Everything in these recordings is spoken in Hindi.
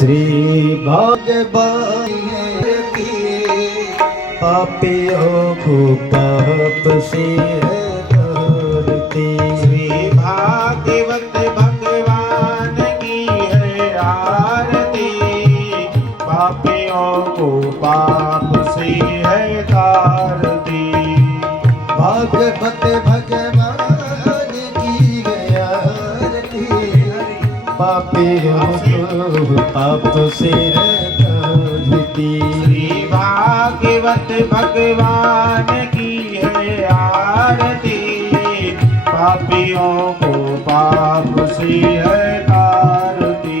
श्री भगवान की पापियों को पाप से धरती। श्री भागवत भगवान की है आरती, पापियों को पाप से है तारती। भागवत भगवान की है आरती, पापियों को पाप से धरती। श्री भागवत भगवान की है आरती, पापियों को पाप से है तारती।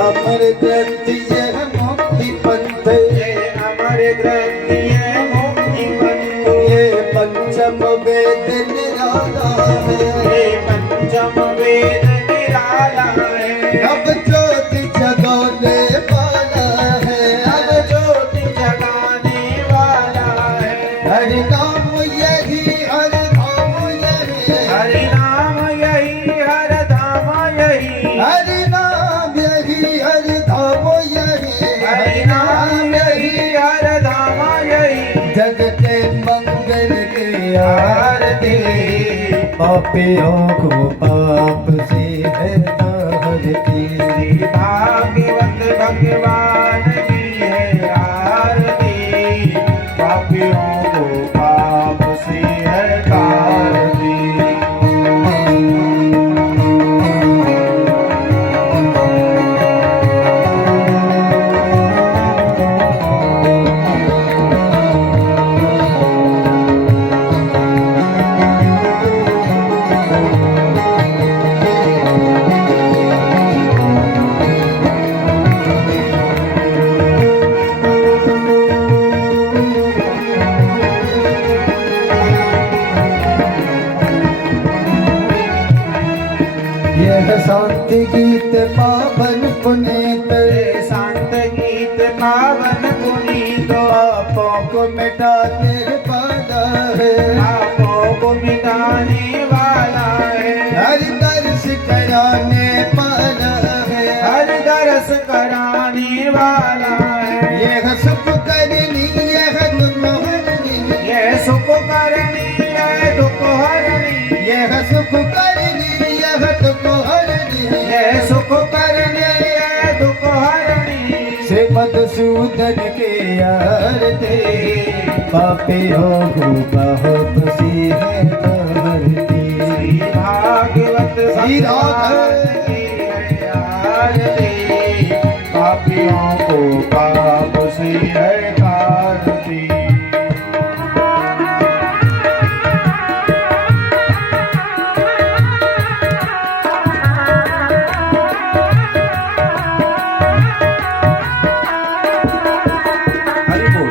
अमर ग्रंथ यह मुक्ति पंथ, ये अमर ग्रंथ ये मुक्ति पंथ, ये पंचम वेद निराला है, ये पंचम वेद निराला है। नव ज्योति जगाने वाला है, नव ज्योति जगाने वाला है। हरि नाम यही हर धाम यही, हरि नाम यही हर धाम यही, हरि नाम यही हर धाम यही, हरि नाम यही हर धाम यही। जग के मंगल के आरती, पापियों को पाप से है तारती। श्री भागवत भगवान की है आरती, पापियों को पाप से है तारती। यह शांति गीत पावन पुनीत, शांत गीत पावन पुनीत, पापों को मिटाने वाला है, पापों को मिटाने वाला है। हर दर्श कराने वाला है, हर दरस कराने वाला है। यह सुख करनी यह दुख हरनी, यह सुख करनी है दुख हरनी, यह सुख करनी यह दुख हरनी, यह सुख करनी है दुख हरनी। से मधुसूदन के आरती, पापियों को पाप से है तारती। श्री भागवत श्री भगवान की है आरती, पापियों को पाप से है तारती। हरि बोल।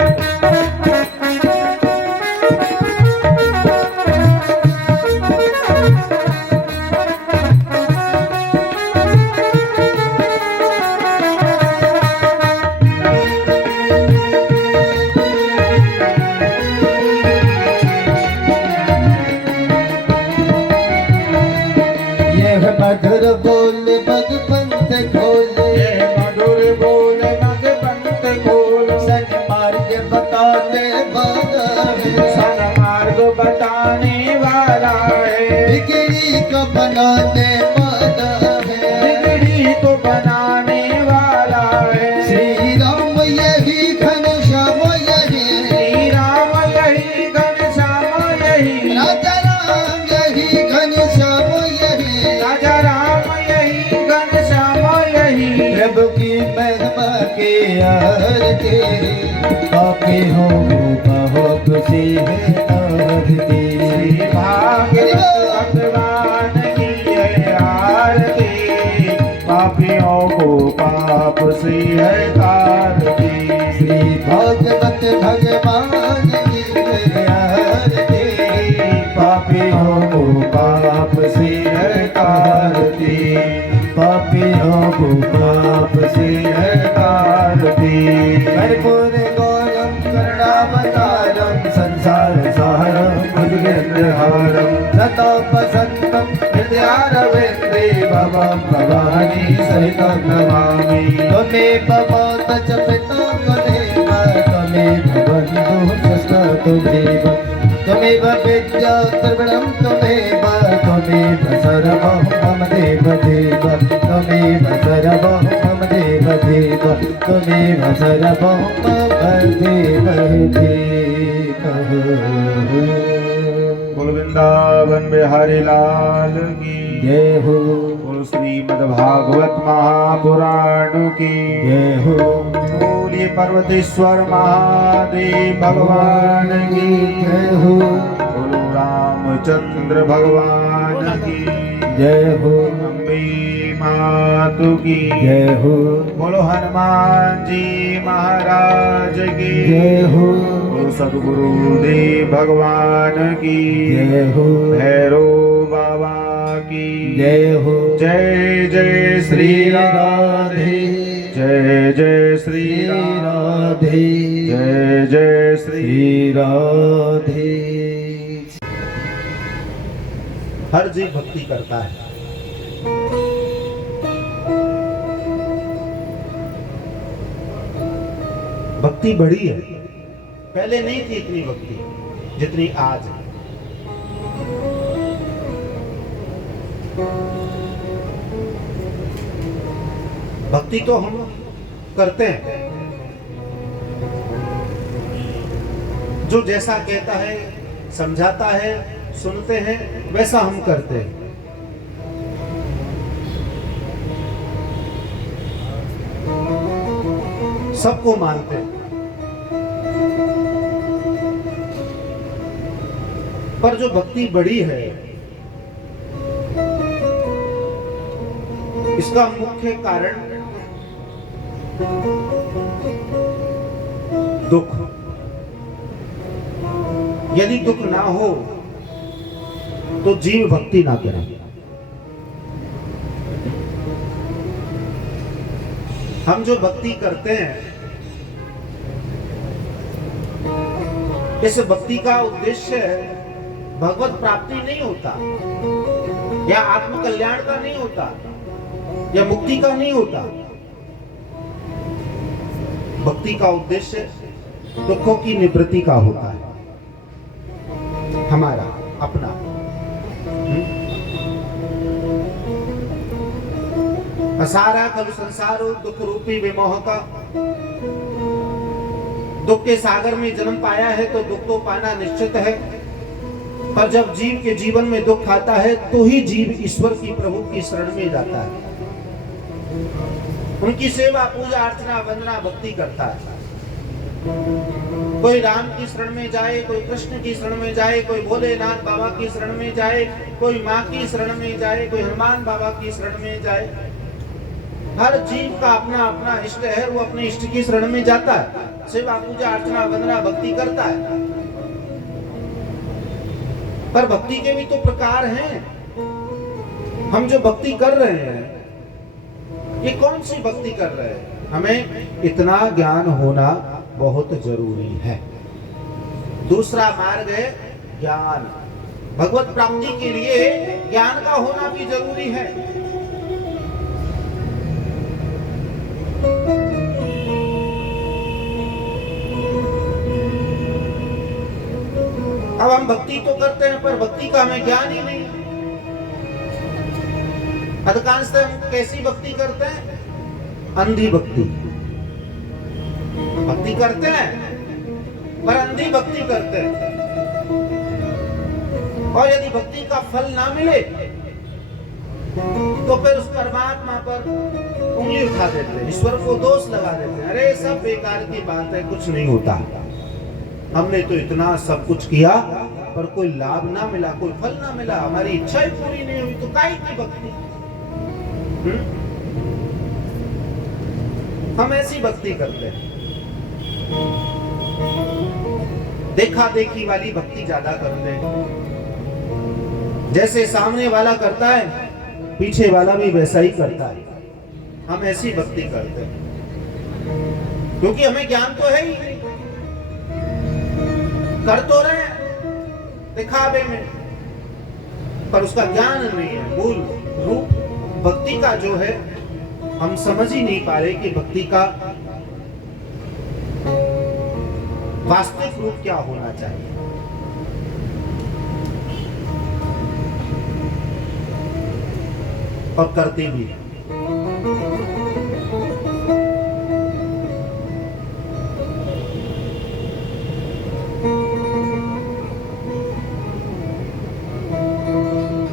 यह मधुर बोल भगवंत खोले, ये मधुर बोल भगवंत खोल, सन्मार्ग बताने वाला है, सन्मार्ग बताने वाला है। बिगड़ी को बनाने वाला है, बिगड़ी को बनाने वाला है। श्री राम यही घनश्याम यही, श्री राम यही घनश्याम यही, राजा राम यही घनश्याम यही, राजा राम यही घनश्याम यही। प्रभु की महिमा के आरती, के पापी हो बहुत सी है आरती। भागवत भगवान की है आरती, पापियों को पाप से है तारती। श्री भागवत भगवान की है आरती, पापियों को पाप से है तारती, पापियों को पाप से है तारती। कर्पूर गौरम करुणावतारम संसार सारम भुजगेन्द्रहारम सतो वसंतम हृदयारविंदे भवम भवानी सहितं नमामि। त्वमेव माता च पिता त्वमेव, त्वमेव बन्धुः सस्मतु देव, त्वमेव विद्या द्रविणं त्वमेव, त्वमेव सर्वं मम देव देव, त्वमेव सर्वं मम देव देव, त्वमेव सर्वं मम देव देव। बोल वृंदावन बिहारी लाल की जय हो, बोल श्रीमद् भागवत महापुराण की जय हो, बोलिए पर्वतेश्वर महादेव भगवान की जय हो, बोलो रामचंद्र भगवान की जय हो, अम्बे मातु की जय हो, बोलो हनुमान जी महाराज की जय हो, बोलो सद्गुरु देव भगवान की जय हो, भैरव बाबा की जय हो, जय जय श्री राधे, जय जय श्री राधे, जय जय श्री श्री राधे। हर जीव भक्ति करता है। भक्ति बढ़ी है, पहले नहीं थी इतनी भक्ति जितनी आज है। भक्ति तो हम करते हैं, जो जैसा कहता है समझाता है सुनते हैं वैसा हम करते हैं। सबको मानते हैं, पर जो भक्ति बड़ी है इसका मुख्य कारण दुख। यदि दुख ना हो तो जीव भक्ति ना करे। हम जो भक्ति करते हैं, इस भक्ति का उद्देश्य भगवत प्राप्ति नहीं होता, या आत्म कल्याण का नहीं होता, या मुक्ति का नहीं होता। भक्ति का उद्देश्य दुखों की निवृत्ति का होता है, हमारा अपना। सारा कल संसार दुख रूपी विमोह का, दुख के सागर में जन्म पाया है तो दुख तो पाना निश्चित है। पर जब जीव के जीवन में दुख आता है तो ही जीव ईश्वर की प्रभु की शरण में जाता है, उनकी सेवा पूजा अर्चना वंदना भक्ति करता है। कोई राम की शरण में जाए, कोई कृष्ण की शरण में जाए, कोई भोलेनाथ बाबा की शरण में जाए, कोई माँ की शरण में जाए, कोई हनुमान बाबा की शरण में जाए। हर जीव का अपना अपना इष्ट है, वो अपने इष्ट की शरण में जाता है, सेवा पूजा अर्चना वंदना भक्ति करता है। पर भक्ति के भी तो प्रकार हैं। हम जो भक्ति कर रहे हैं ये कौन सी भक्ति कर रहे हैं, हमें इतना ज्ञान होना बहुत जरूरी है। दूसरा मार्ग है ज्ञान। भगवत प्राप्ति के लिए ज्ञान का होना भी जरूरी है। अब हम भक्ति तो करते हैं पर भक्ति का हमें ज्ञान ही नहीं। अधिकांशतः हम कैसी भक्ति करते हैं? अंधी भक्ति। भक्ति करते हैं पर अंधी भक्ति करते हैं। और यदि भक्ति का फल ना मिले, तो फिर उस परमात्मा पर उंगली उठा देते हैं, ईश्वर को दोष लगा देते हैं, अरे सब बेकार की बात है, कुछ नहीं होता, हमने तो इतना सब कुछ किया पर कोई लाभ ना मिला, कोई फल ना मिला, हमारी इच्छा ही पूरी नहीं हुई, तो काहे की भक्ति। हम ऐसी भक्ति करते हैं, देखा देखी वाली भक्ति ज्यादा करते हैं। जैसे सामने वाला करता है पीछे वाला भी वैसा ही करता है, हम ऐसी भक्ति करते हैं क्योंकि हमें ज्ञान तो है ही नहीं, कर तो रहे दिखावे में पर उसका ज्ञान नहीं है। मूल रूप भक्ति का जो है हम समझ ही नहीं पा रहे कि भक्ति का वास्तविक रूप क्या होना चाहिए। और करते भी हैं।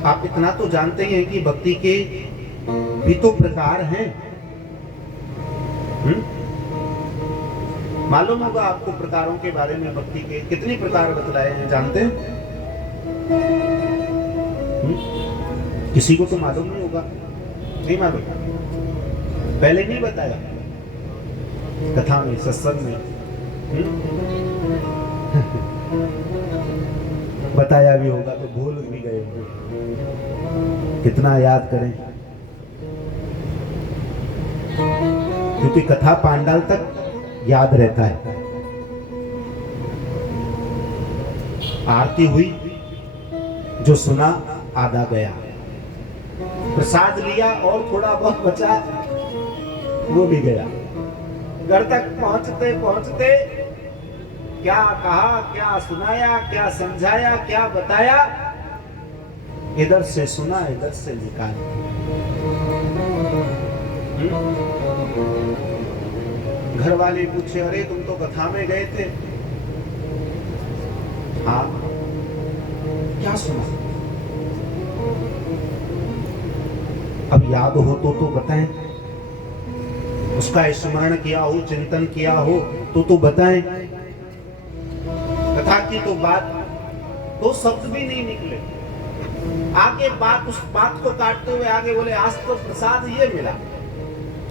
आप इतना तो जानते ही हैं कि भक्ति के भी तो प्रकार हैं। मालूम होगा आपको प्रकारों के बारे में, भक्ति के कितने प्रकार बतलाए हैं, जानते हैं? किसी को तो मालूम नहीं होगा, नहीं मालूम, पहले नहीं बताया कथा में, सत्संग में बताया भी होगा तो भूल भी गए होंगे, कितना याद करें, क्योंकि कथा पांडाल तक याद रहता है। आरती हुई, जो सुना आधा गया, प्रसाद लिया और थोड़ा बहुत बचा वो भी गया। घर तक पहुंचते पहुंचते क्या कहा, क्या सुनाया, क्या समझाया, क्या बताया, इधर से सुना इधर से निकाल। घर वाले पूछे, अरे तुम तो कथा में गए थे। हाँ, क्या सुना? अब याद हो तो बताएं, उसका स्मरण किया हो, चिंतन किया हो तो बताएं। कथा की तो बात, तो शब्द भी नहीं निकले, आगे बात, उस बात को काटते हुए आगे बोले, आज तो प्रसाद ये मिला,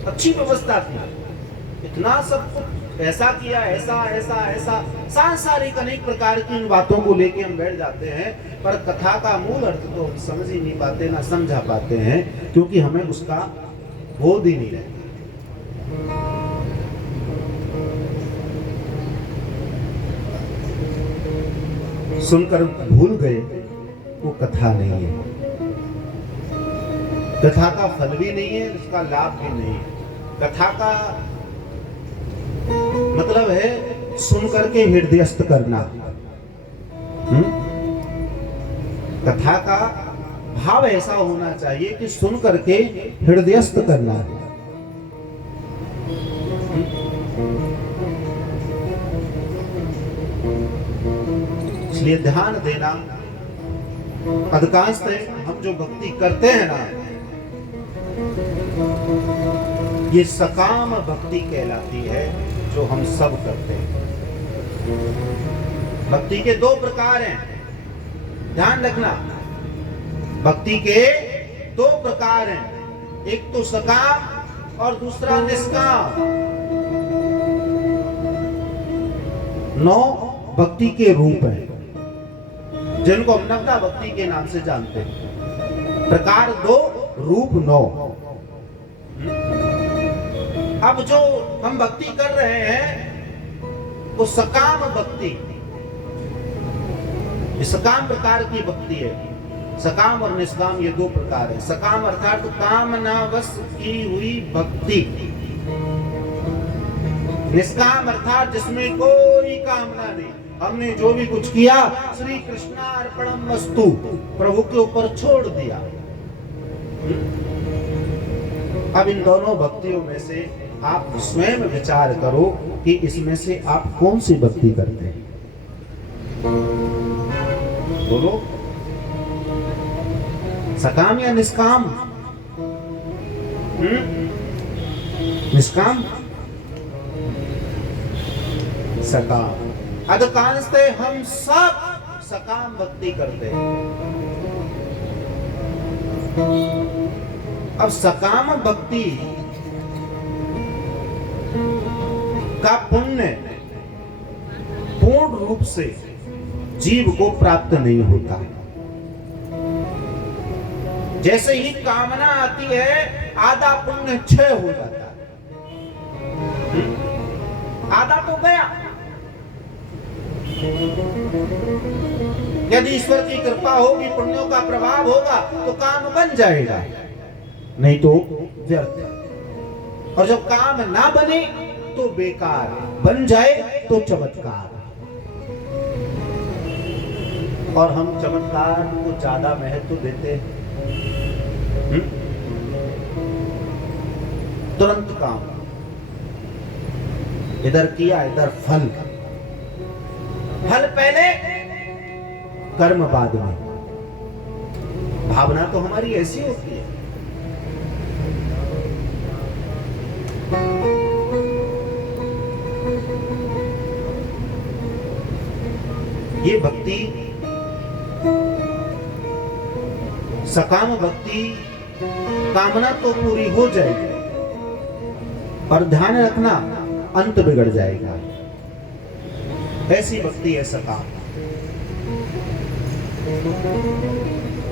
अच्छी व्यवस्था थी, इतना सब कुछ ऐसा किया, ऐसा ऐसा ऐसा, सांसारिक अनेक प्रकार की इन बातों को लेके हम बैठ जाते हैं, पर कथा का मूल अर्थ तो हम समझ ही नहीं पाते, ना समझा पाते हैं, क्योंकि हमें उसका बोध ही नहीं रहता। सुनकर भूल गए, वो कथा नहीं है, कथा का फल भी नहीं है, उसका लाभ भी नहीं है। कथा का मतलब है सुन करके हृदयस्थ करना। कथा का भाव ऐसा होना चाहिए कि सुन करके हृदयस्थ करना है। इसलिए ध्यान देना, अधिकांश हम जो भक्ति करते हैं ना, ये सकाम भक्ति कहलाती है, जो हम सब करते हैं। भक्ति के दो प्रकार हैं, ध्यान रखना, भक्ति के दो प्रकार हैं, एक तो सकाम और दूसरा निष्काम। 9 भक्ति के रूप हैं, जिनको हम नवदा भक्ति के नाम से जानते हैं। प्रकार 2, रूप 9। अब जो हम भक्ति कर रहे हैं वो सकाम भक्ति, सकाम प्रकार की भक्ति है। सकाम और निष्काम ये 2 प्रकार है। सकाम अर्थात कामनावश की हुई भक्ति, निष्काम अर्थात जिसमें कोई कामना नहीं, हमने जो भी कुछ किया श्री कृष्णार्पणम वस्तु, प्रभु के ऊपर छोड़ दिया। अब इन दोनों भक्तियों में से आप स्वयं विचार करो कि इसमें से आप कौन सी भक्ति करते हैं। बोलो, सकाम या निष्काम? निष्काम, सकाम। अधिकांशतः हम सब सकाम भक्ति करते हैं। अब सकाम भक्ति का पुण्य पूर्ण रूप से जीव को प्राप्त नहीं होता। जैसे ही कामना आती है आधा पुण्य क्षय हो जाता है। आधा तो गया। यदि ईश्वर की कृपा होगी, पुण्यों का प्रभाव होगा तो काम बन जाएगा, नहीं तो व्यर्थ। और जब काम ना बने तो बेकार, बन जाए तो चमत्कार। और हम चमत्कार को ज्यादा महत्व देते हैं। तुरंत काम, इधर किया इधर फल, फल पहले कर्म बाद में। भावना तो हमारी ऐसी होती है। ये भक्ति, सकाम भक्ति, कामना तो पूरी हो जाएगी, पर ध्यान रखना अंत बिगड़ जाएगा। ऐसी भक्ति है सकाम।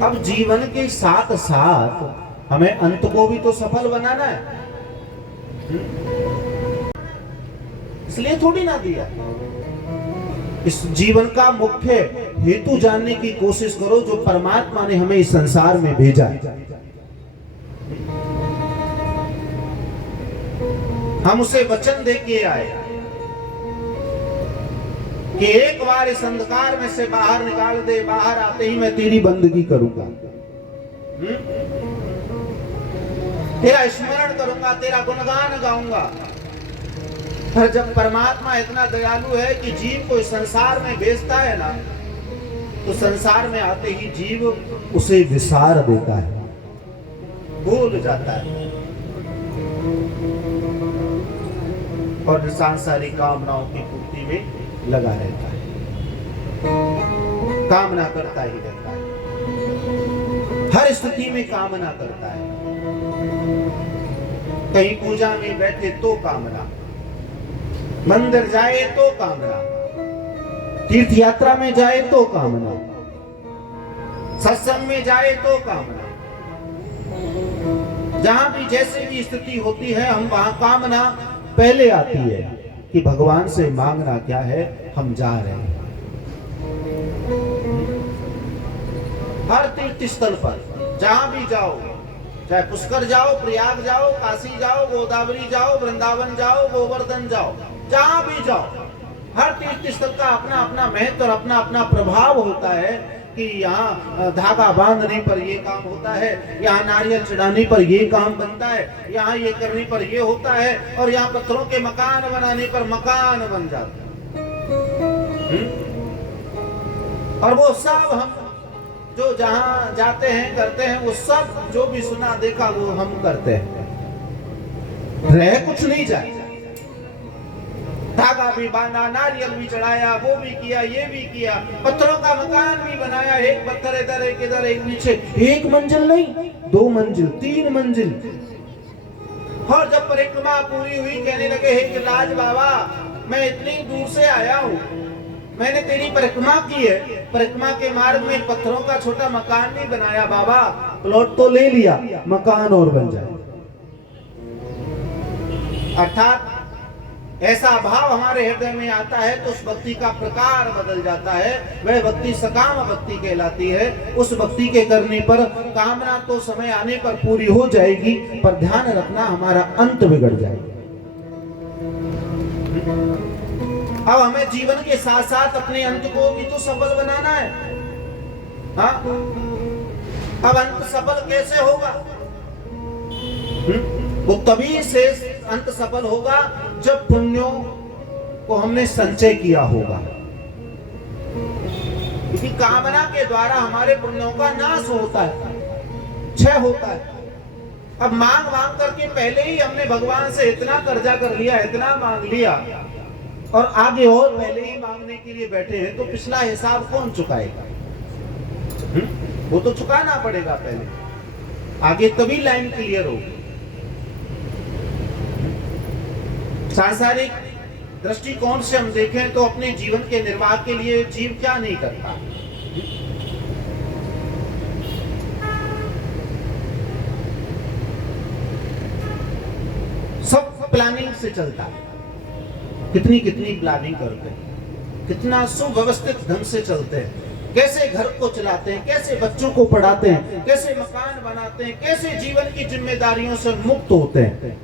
अब जीवन के साथ साथ हमें अंत को भी तो सफल बनाना है, इसलिए थोड़ी ना दिया। इस जीवन का मुख्य हेतु जानने की कोशिश करो, जो परमात्मा ने हमें इस संसार में भेजा है। हम उसे वचन दे के आए कि एक बार इस अंधकार में से बाहर निकाल दे, बाहर आते ही मैं तेरी बंदगी करूंगा, तेरा स्मरण करूंगा, तेरा गुणगान गाऊंगा। पर जब परमात्मा इतना दयालु है कि जीव को इस संसार में भेजता है ना, तो संसार में आते ही जीव उसे विसार देता है, भूल जाता है और सांसारिक कामनाओं की पूर्ति में लगा रहता है, कामना करता ही रहता है, हर स्थिति में कामना करता है। कहीं पूजा में बैठे तो कामना, मंदिर जाए तो कामना, तीर्थ यात्रा में जाए तो कामना, सत्संग में जाए तो कामना। जहां भी जैसे भी स्थिति होती है, हम वहां कामना पहले आती है कि भगवान से मांगना क्या है, हम जा रहे हैं। हर तीर्थ स्थल पर जहां भी जाओ, चाहे पुष्कर जाओ, प्रयाग जाओ, काशी जाओ, गोदावरी जाओ, वृंदावन जाओ, गोवर्धन जाओ, जहां भी जाओ, हर तीर्थ स्थल का अपना अपना महत्व और अपना अपना प्रभाव होता है कि यहाँ धागा बांधने पर ये काम होता है, यहाँ नारियल चढ़ाने पर ये काम बनता है, यहाँ ये करने पर ये होता है, और यहाँ पत्थरों के मकान बनाने पर मकान बन जाता है। और वो सब हम जो जहां जाते हैं करते हैं, वो सब जो भी सुना देखा वो हम करते हैं, रह कुछ नहीं जाए। धागा भी बांधा, नारियल भी चढ़ाया, वो भी किया, ये भी किया, पत्थरों का मकान भी बनाया, एक पत्थर इधर एक इधर एक नीचे, एक मंजिल नहीं, 2 मंजिल 3 मंजिल। और जब परिक्रमा पूरी हुई, कहने लगे, हे गिरिराज बाबा, मैं इतनी दूर से आया हूँ, मैंने तेरी परिक्रमा की है, परिक्रमा के मार्ग में पत्थरों का छोटा मकान भी बनाया, बाबा प्लॉट तो ले लिया, मकान और बन जाए। अर्थात ऐसा भाव हमारे हृदय में आता है तो उस भक्ति का प्रकार बदल जाता है। वह भक्ति सकाम भक्ति कहलाती है। उस भक्ति के करने पर कामना तो समय आने पर पूरी हो जाएगी, पर ध्यान रखना हमारा अंत बिगड़ जाएगा। अब हमें जीवन के साथ साथ अपने अंत को भी तो सफल बनाना है। हाँ? अब अंत सफल कैसे होगा? वो तभी से अंत सफल होगा जब पुण्यों को हमने संचय किया होगा। क्योंकि कामना के द्वारा हमारे पुण्यों का नाश होता है, क्षय होता है। अब मांग मांग करके पहले ही हमने भगवान से इतना कर्जा कर लिया, इतना मांग लिया, और आगे और पहले ही मांगने के लिए बैठे हैं, तो पिछला हिसाब कौन चुकाएगा? वो तो चुकाना पड़ेगा पहले, आगे तभी लाइन क्लियर होगी। सांसारिक दृष्टिकोण से हम देखें तो अपने जीवन के निर्वाह के लिए जीव क्या नहीं करता। सब प्लानिंग से चलता है, कितनी कितनी प्लानिंग करते हैं, कितना सुव्यवस्थित ढंग से चलते हैं, कैसे घर को चलाते हैं, कैसे बच्चों को पढ़ाते हैं, कैसे मकान बनाते हैं, कैसे जीवन की जिम्मेदारियों से मुक्त होते हैं।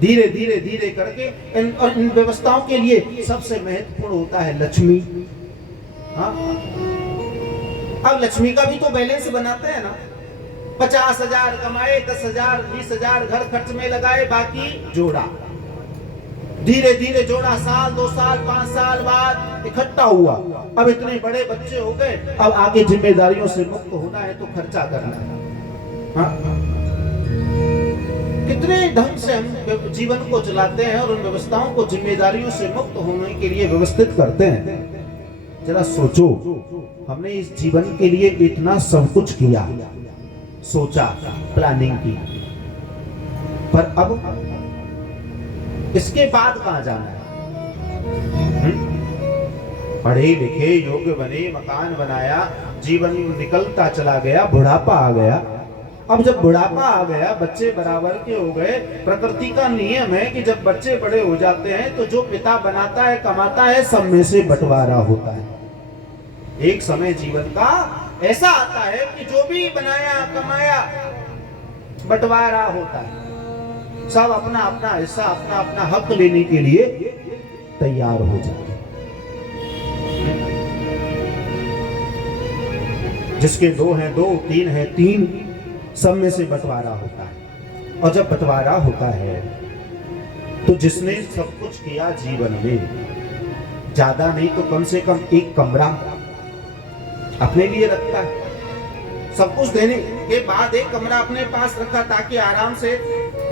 धीरे धीरे धीरे करके इन व्यवस्थाओं के लिए सबसे महत्वपूर्ण होता है लक्ष्मी। हाँ, अब लक्ष्मी का भी तो बैलेंस बनाते हैं ना। 50,000 कमाए, 10,000 20,000 घर खर्च में लगाए, बाकी जोड़ा। धीरे धीरे जोड़ा, साल 2 साल 5 साल बाद इकट्ठा हुआ। अब इतने बड़े बच्चे हो गए, अब आगे जिम्मेदारियों से मुक्त होना है तो खर्चा करना है। हाँ? कितने ढंग से हम जीवन को चलाते हैं और उन व्यवस्थाओं को जिम्मेदारियों से मुक्त होने के लिए व्यवस्थित करते हैं। जरा सोचो, हमने इस जीवन के लिए इतना सब कुछ किया, सोचा, प्लानिंग की, पर अब इसके बाद कहां जाना है? पढ़े लिखे, योग्य बने, मकान बनाया, जीवन निकलता चला गया, बुढ़ापा आ गया। अब जब बुढ़ापा आ गया, बच्चे बराबर के हो गए, प्रकृति का नियम है कि जब बच्चे बड़े हो जाते हैं तो जो पिता बनाता है, कमाता है, सब में से बंटवारा होता है। एक समय जीवन का ऐसा आता है कि जो भी बनाया, कमाया, बंटवारा होता है। सब अपना अपना हिस्सा, अपना अपना हक लेने के लिए तैयार हो जाते हैं। जिसके 2 हैं 2, 3 हैं 3, सब में से बंटवारा होता है। और जब बंटवारा होता है तो जिसने सब कुछ किया जीवन में, ज्यादा नहीं तो कम से कम एक कमरा अपने लिए रखता है। सब कुछ देने के बाद एक कमरा अपने पास रखा ताकि आराम से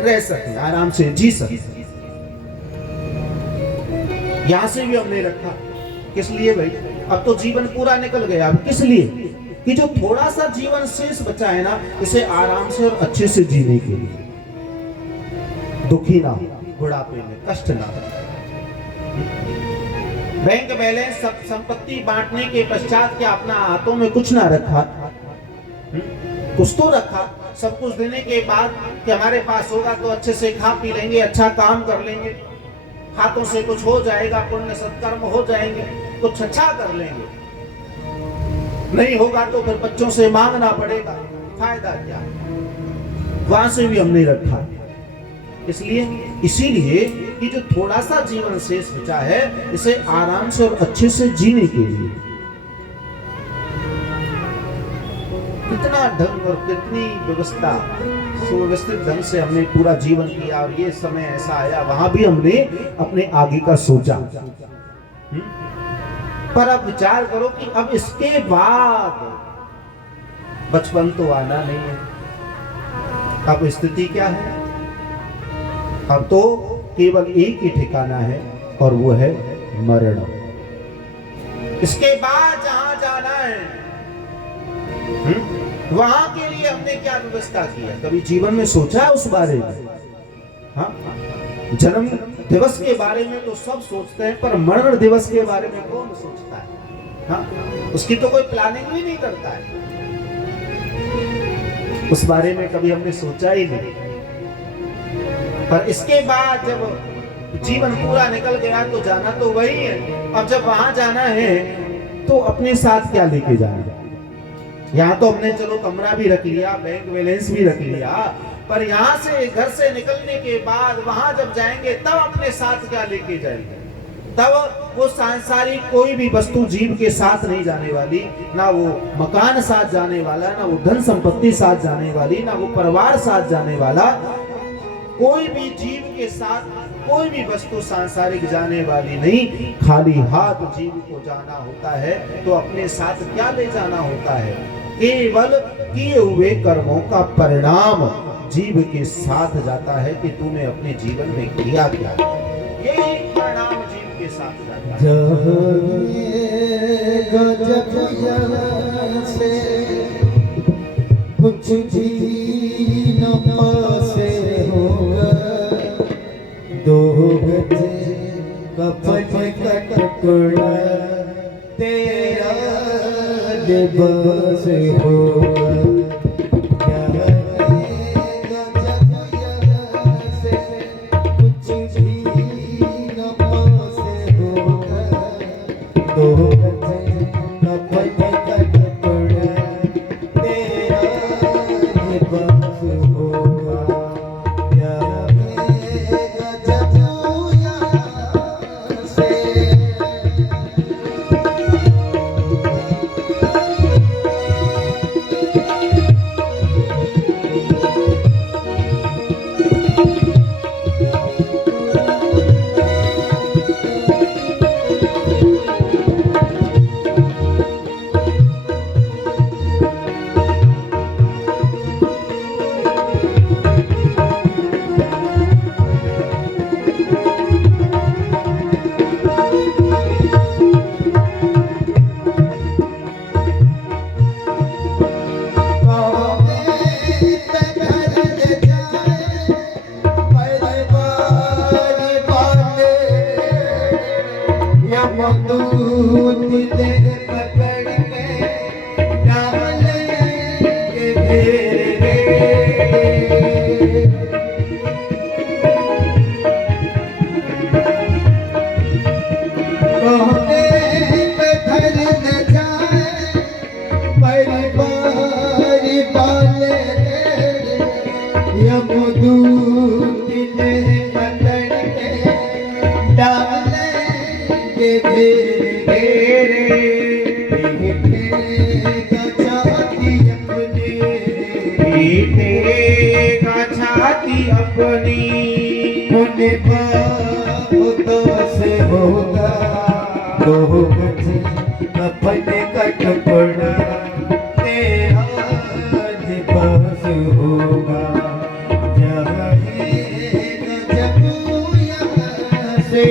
रह सके, आराम से जी सके। यहां से भी हमने रखा, किस लिए भाई? अब तो जीवन पूरा निकल गया, अब किस लिए? कि जो थोड़ा सा जीवन शेष बचा है ना, इसे आराम से और अच्छे से जीने के लिए, दुखी ना हो, बुढ़ापे में कष्ट ना हो। बैंक बैलेंस, सब संपत्ति बांटने के पश्चात क्या अपना हाथों में कुछ ना रखा? कुछ तो रखा। सब कुछ देने के बाद कि हमारे पास होगा तो अच्छे से खा पी लेंगे, अच्छा काम कर लेंगे, हाथों से कुछ हो जाएगा, पुण्य सत्कर्म हो जाएंगे, कुछ अच्छा कर लेंगे। नहीं होगा तो फिर बच्चों से मांगना पड़ेगा, फायदा क्या? वहां से भी हमने रखा। इसलिए इसीलिए कि जो थोड़ा सा जीवन शेष बचा है, इसे आराम से और अच्छे से जीने के लिए कितना ढंग और कितनी व्यवस्था, सुव्यवस्थित ढंग से हमने पूरा जीवन किया। और ये समय ऐसा आया, वहां भी हमने अपने आगे का सोचा। पर अब विचार करो कि अब इसके बाद बचपन तो आना नहीं है। अब स्थिति क्या है? अब तो केवल एक ही ठिकाना है और वो है मरण। इसके बाद जहां जाना है, वहां के लिए हमने क्या व्यवस्था की है? कभी जीवन में सोचा है उस बारे में? हाँ, जन्म दिवस के बारे में तो सब सोचते हैं, पर मरण दिवस के बारे में कौन सोचता है? हाँ, उसकी तो कोई प्लानिंग भी नहीं करता है। उस बारे में कभी हमने सोचा ही नहीं। पर इसके बाद जब जीवन पूरा निकल गया तो जाना तो वही है। अब जब वहां जाना है तो अपने साथ क्या लेके जाना है? यहाँ तो हमने चलो कमरा भी रख लिया, बैंक बैलेंस भी रख लिया, पर यहाँ से घर से निकलने के बाद वहां जब जाएंगे तब अपने साथ क्या लेके जाएंगे? तब वो सांसारिक कोई भी वस्तु जीव के साथ नहीं जाने वाली, ना वो मकान साथ जाने वाला, ना वो धन संपत्ति साथ जाने वाली, ना वो परिवार साथ जाने वाला। कोई भी जीव के साथ कोई भी वस्तु सांसारिक जाने वाली नहीं। खाली हाथ जीव को जाना होता है, तो अपने साथ क्या ले जाना होता है? केवल किए हुए कर्मों का परिणाम जीव के साथ जाता है कि तूने अपने जीवन में किया क्या। यही परिणाम जीव के साथ जाता है। गजब से कुछ भी न पासे होगा, दो गजे कफन का टुकड़ा तेरा लिबास होगा। अपनी होने तो से होगा, दो गजे अपने का टुकड़ा तेरा लिबास होगा। जब यहाँ से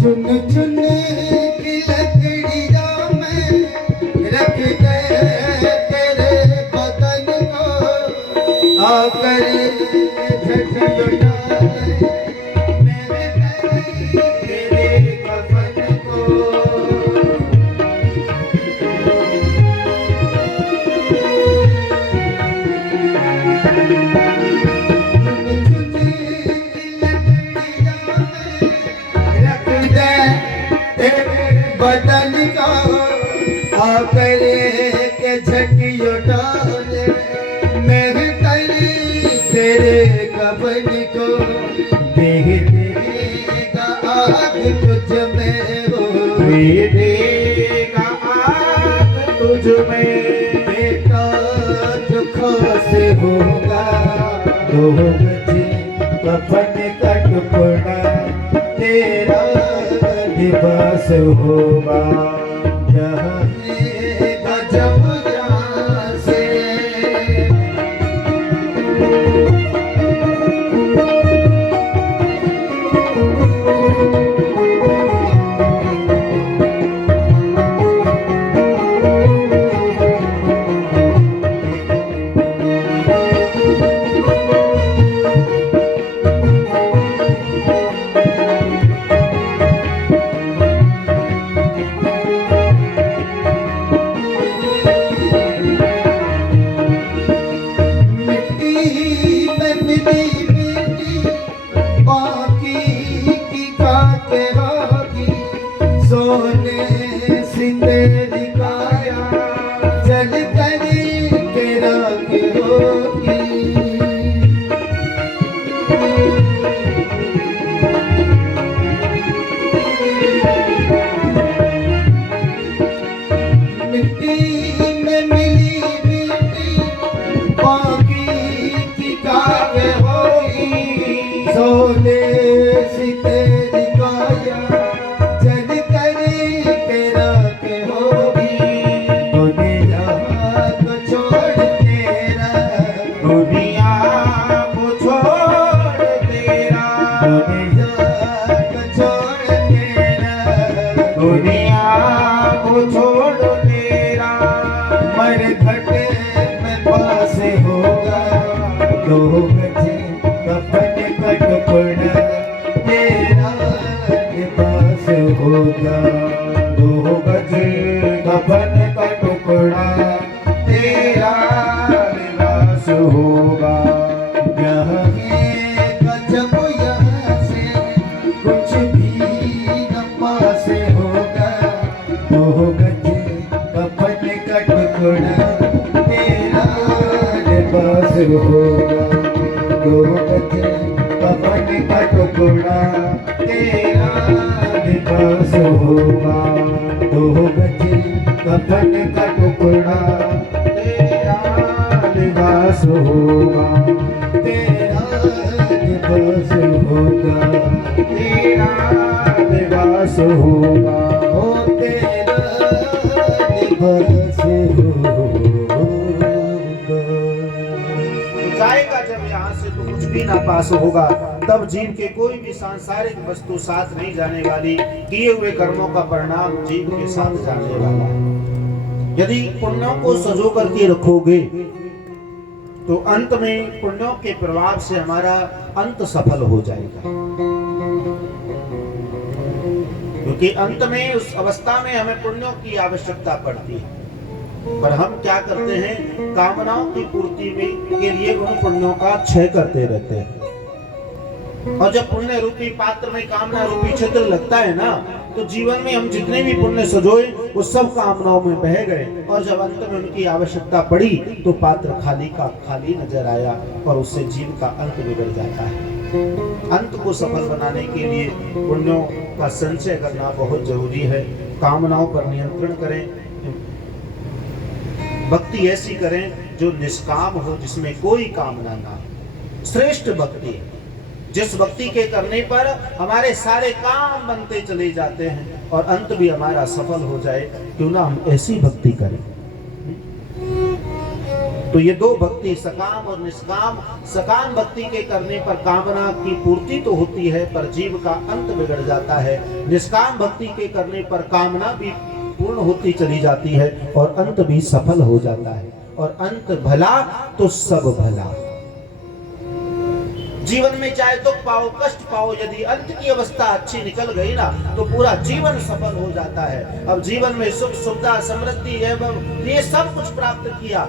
चुन चुन की लकड़ियां में रख दे तेरे बदन को, आकर झट लुटा मेरे तेरे कफन को। बदन का आकर के झटियो डाले मैं तेरे कफन को। देगा आग तुझ में हो, देगा आग तुझ में। बेटा जो खास होगा, दो गजे कफन का टुकड़ा तेरा लिबास होगा। गजब यहाँ से सोने सिंदे कफन का टुकड़ा तेरा लिबास होगा। 2 गज कफन का टुकड़ा तेरा लिबास होगा। यहाँ है गजब यहाँ से कुछ भी न पास होगा। 2 गज कफन का टुकड़ा तेरा लिबास होगा। 2 गज कफन का टुकड़ा तेरा लिबास होगा। 2 गज कफन का टुकड़ा तेरा लिबास होगा। तेरा लिबास होगा। तेरा लिबास होगा। ओ तेरा लिबास होगा। जाएगा जब यहाँ से तो कुछ भी ना पास होगा। तब जीव के कोई भी सांसारिक वस्तु साथ नहीं जाने वाली। किए हुए कर्मों का परिणाम जीव के साथ जाने वाला है। यदि पुण्यों को सजो करके रखोगे तो अंत में पुण्यों के प्रभाव से हमारा अंत सफल हो जाएगा। क्योंकि अंत में उस अवस्था में हमें पुण्यों की आवश्यकता पड़ती है, पर हम क्या करते हैं, कामनाओं की पूर्ति में के लिए उन पुण्यों का क्षय करते रहते हैं। और जब पुण्य रूपी पात्र में कामना रूपी छिद्र लगता है ना, तो जीवन में हम जितने भी पुण्य सजोए वो सब कामनाओं में बह गए। और जब अंत में उनकी आवश्यकता पड़ी तो पात्र खाली का खाली नजर आया और उससे जीव का अंत बिगड़ जाता है। अंत को सफल बनाने के लिए पुण्यों का संचय करना बहुत जरूरी है। कामनाओं पर नियंत्रण करें, भक्ति ऐसी करें जो निष्काम हो, जिसमें कोई कामना ना हो। श्रेष्ठ भक्ति जिस भक्ति के करने पर हमारे सारे काम बनते चले जाते हैं और अंत भी हमारा सफल हो जाए, क्यों ना हम ऐसी भक्ति करें। तो ये 2 भक्ति, सकाम और निष्काम। सकाम भक्ति के करने पर कामना की पूर्ति तो होती है पर जीव का अंत बिगड़ जाता है। निष्काम भक्ति के करने पर कामना भी पूर्ण होती चली जाती है और अंत भी सफल हो जाता है। और अंत भला तो सब भला। जीवन में चाहे दुख पाओ, कष्ट पाओ, यदि अंत की अवस्था अच्छी निकल गई ना तो पूरा जीवन सफल हो जाता है। अब जीवन में सुख सुविधा समृद्धि एवं ये सब कुछ प्राप्त किया,